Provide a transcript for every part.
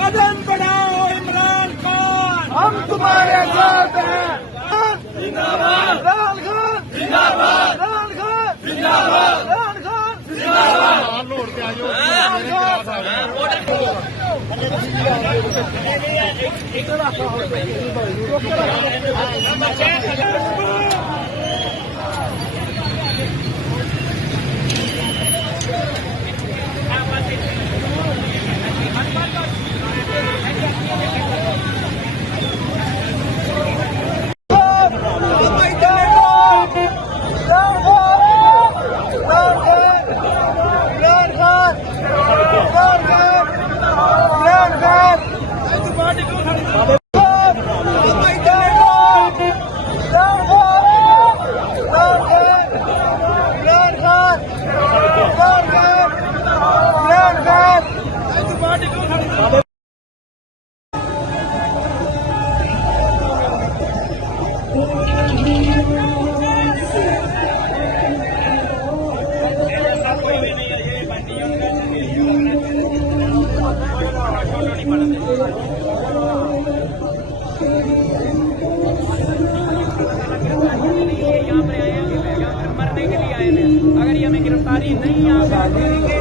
कदम बढ़ाओ इमरान खान, हम तुम्हारे साथ हैं। जिंदाबाद इमरान खान, जिंदाबाद इमरान खान, जिंदाबाद इमरान खान, जिंदाबाद। मरने के लिए आए थे, अगर ये हमें गिरफ्तारी नहीं यहाँ पे देंगे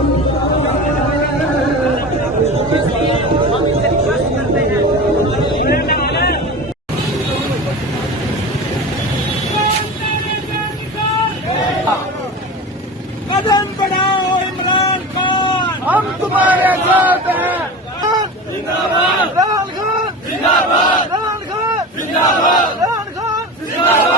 कदम बढ़ाओ इमरान खान, हम तुम्हारे साथ हैं। जिंदाबाद इमरान खान, जिंदाबाद इमरान खान, जिंदाबाद इमरान खान, जिंदाबाद।